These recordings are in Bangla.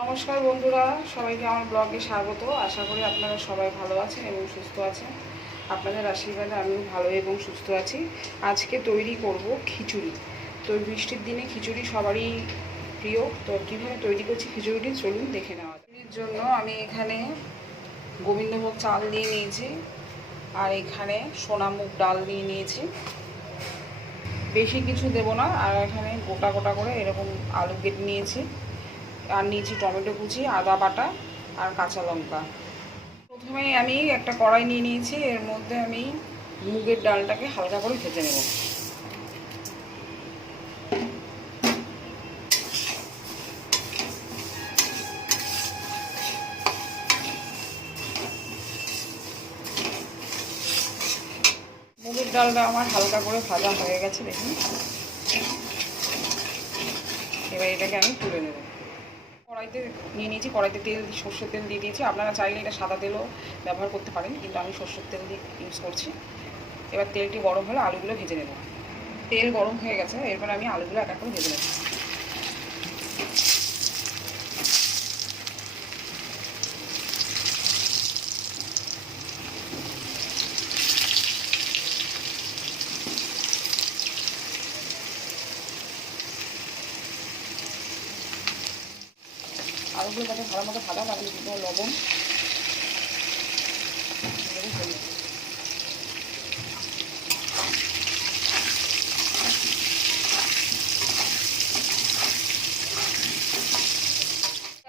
নমস্কার বন্ধুরা, সবাইকে আমার ব্লগে স্বাগত। আশা করি আপনারা সবাই ভালো আছেন এবং সুস্থ আছেন। আপনাদের আশীর্বাদে আমিও ভালো এবং সুস্থ আছি। আজকে তৈরি করব খিচুড়ি। তো বৃষ্টির দিনে খিচুড়ি সবারই প্রিয়। তো কীভাবে তৈরি করছি খিচুড়িটি চলুন দেখে নেওয়া যায়। খিচুড়ির জন্য আমি এখানে গোবিন্দভোগ চাল নিয়ে নিয়েছি, আর এখানে সোনা মুগ ডাল নিয়ে নিয়েছি। বেশি কিছু দেব না। আর এখানে গোটা গোটা করে এরকম আলু কেটে নিয়েছি, আর নিয়েছি টমেটো কুচি, আদা বাটা আর কাঁচা লঙ্কা। প্রথমে আমি একটা কড়াই নিয়ে নিয়েছি, এর মধ্যে আমি মুগের ডালটাকে হালকা করে ভেজে নেব। মুগের ডালটা আমার হালকা করে ভাজা হয়ে গেছে, দেখুন। এবার এটাকে আমি তুলে নেব। কড়াইতে নিয়ে নিয়েছি, কড়াইতে তেল, সর্ষের তেল দিয়ে দিয়েছি। আপনারা চাইলে এটা সাদা তেলও ব্যবহার করতে পারেন, কিন্তু আমি সর্ষের তেল দিয়ে ইউজ করছি। এবার তেলটি গরম হলে আলুগুলো ভেজে নেব। তেল গরম হয়ে গেছে, এরপর আমি আলুগুলো এক এক করে ভেজে নেব। আলুগুলো যাতে ভালো মতো ভাজা লাগলে দিব লবণ,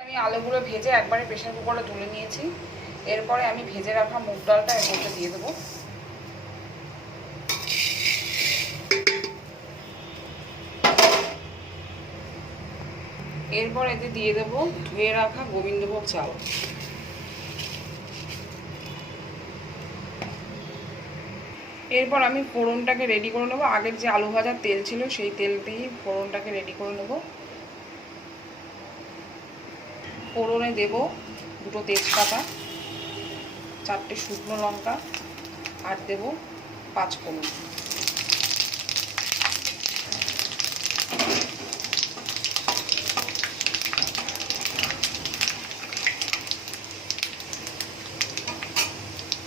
আমি আলুগুলো ভেজে একবারে প্রেশার কুকারে তুলে নিয়েছি। এরপরে আমি ভেজে রাখা মুগ ডালটা এর মধ্যে দিয়ে দেবো। এরপর এতে দিয়ে দেবো ধুয়ে রাখা গোবিন্দভোগ চাল। এরপর আমি ফোড়নটাকে রেডি করে নেবো। আগের যে আলু ভাজার তেল ছিল সেই তেল দিয়েই ফোড়নটাকে রেডি করে নেব। ফোড়নে দেব দুটো তেজপাতা, 4টে শুকনো লঙ্কা, আর দেব 5 ফোড়ন।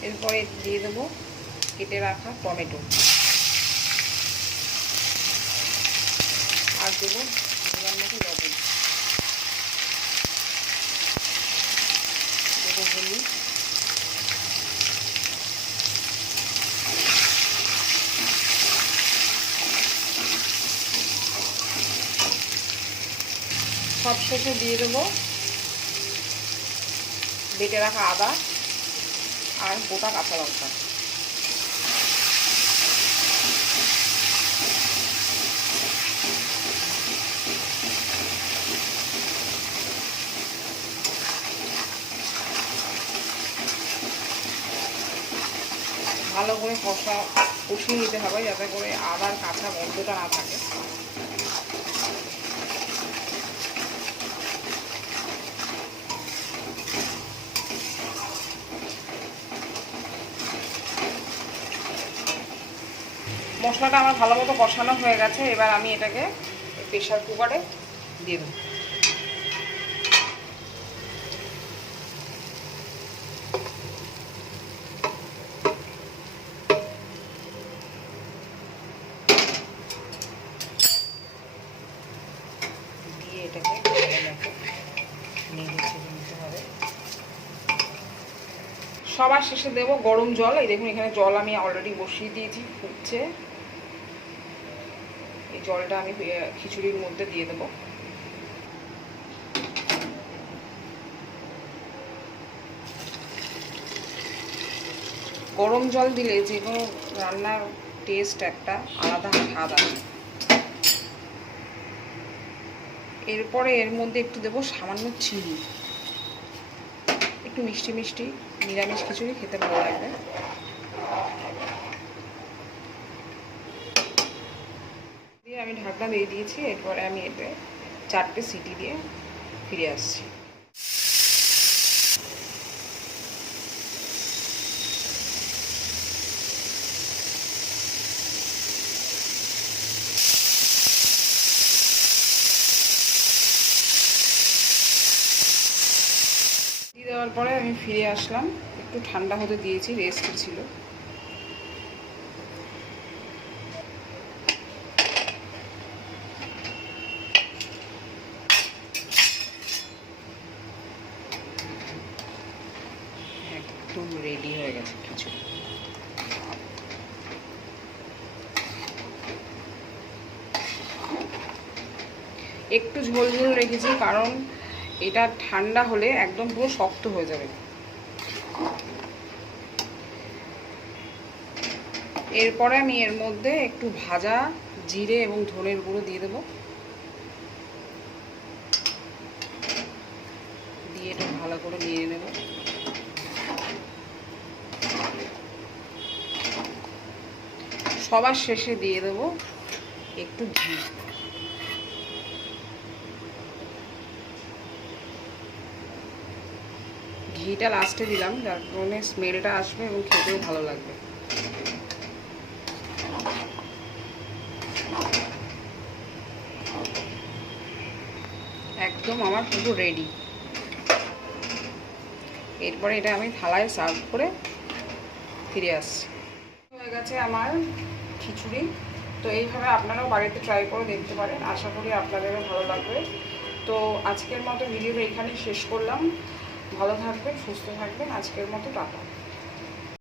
এরপরে দিয়ে দেবো কেটে রাখা টমেটো, আর দেবো পরিমাণ মতো লবণ, দেবো হলুদ, সবশেষে দিয়ে দেবো বেটে রাখা আদা আর গোটা কাঁচা লঙ্কা। ভালো করে কষিয়ে নিতে হবে, যাতে করে আদার কাঁচা গন্ধটা না থাকে। মশলাটা আমার ভালো মতো কষানো হয়ে গেছে। এবার আমি এটাকে প্রেশার কুকারে দিয়ে দেবো। দিয়ে এটাকে নিতে হবে। সবার শেষে দেবো গরম জল। এই দেখুন, এখানে জল আমি অলরেডি বসিয়ে দিয়েছি, ফুটছে। এই জলটা আমি খিচুড়ির মধ্যে দিয়ে দেবো। গরম জল দিলে যে কোনো রান্নার টেস্ট একটা আলাদা স্বাদ আসে। এরপরে এর মধ্যে একটু দেবো সামান্য চিনি, একটু মিষ্টি মিষ্টি নিরামিষ খিচুড়ি খেতে ভালো লাগবে। দিয়ে আমি ঢাকনা দিয়ে দিয়েছি। এরপরে আমি এতে 4টে সিটি দিয়ে ফিরে আসছি। যাওয়ার পরে আমি ফিরে আসলাম, একটু ঠান্ডা হতে দিয়েছি, রেস্ট ছিল। একদম রেডি হয়ে গেছে খিচুড়ি। একটু ঝোল ঝোল রেখেছি, কারণ এটা ঠান্ডা হলে একদম পুরো শক্ত হয়ে যাবে। এরপরে আমি এর মধ্যে একটু ভাজা জিরে এবং ধনের গুঁড়ো দিয়ে দেবো, দিয়ে এটা ভালো করে নিয়ে নেব। সবার শেষে দিয়ে দেবো একটু ঘি। ঘিটা লাস্টে দিলাম, যার কারণে স্মেলটা আসবে এবং খেতেও ভালো লাগবে। একদম আমার পুরো রেডি। এরপরে এটা আমি থালায় সার্ভ করে ফিরে আসছি। হয়ে গেছে আমার খিচুড়ি। তো এইভাবে আপনারাও বাড়িতে ট্রাই করে দেখতে পারেন, আশা করি আপনাদেরও ভালো লাগবে। তো আজকের মতো ভিডিওটা এখানেই শেষ করলাম। ভালো থাকবেন, সুস্থ থাকবেন। আজকের মতো টাটা।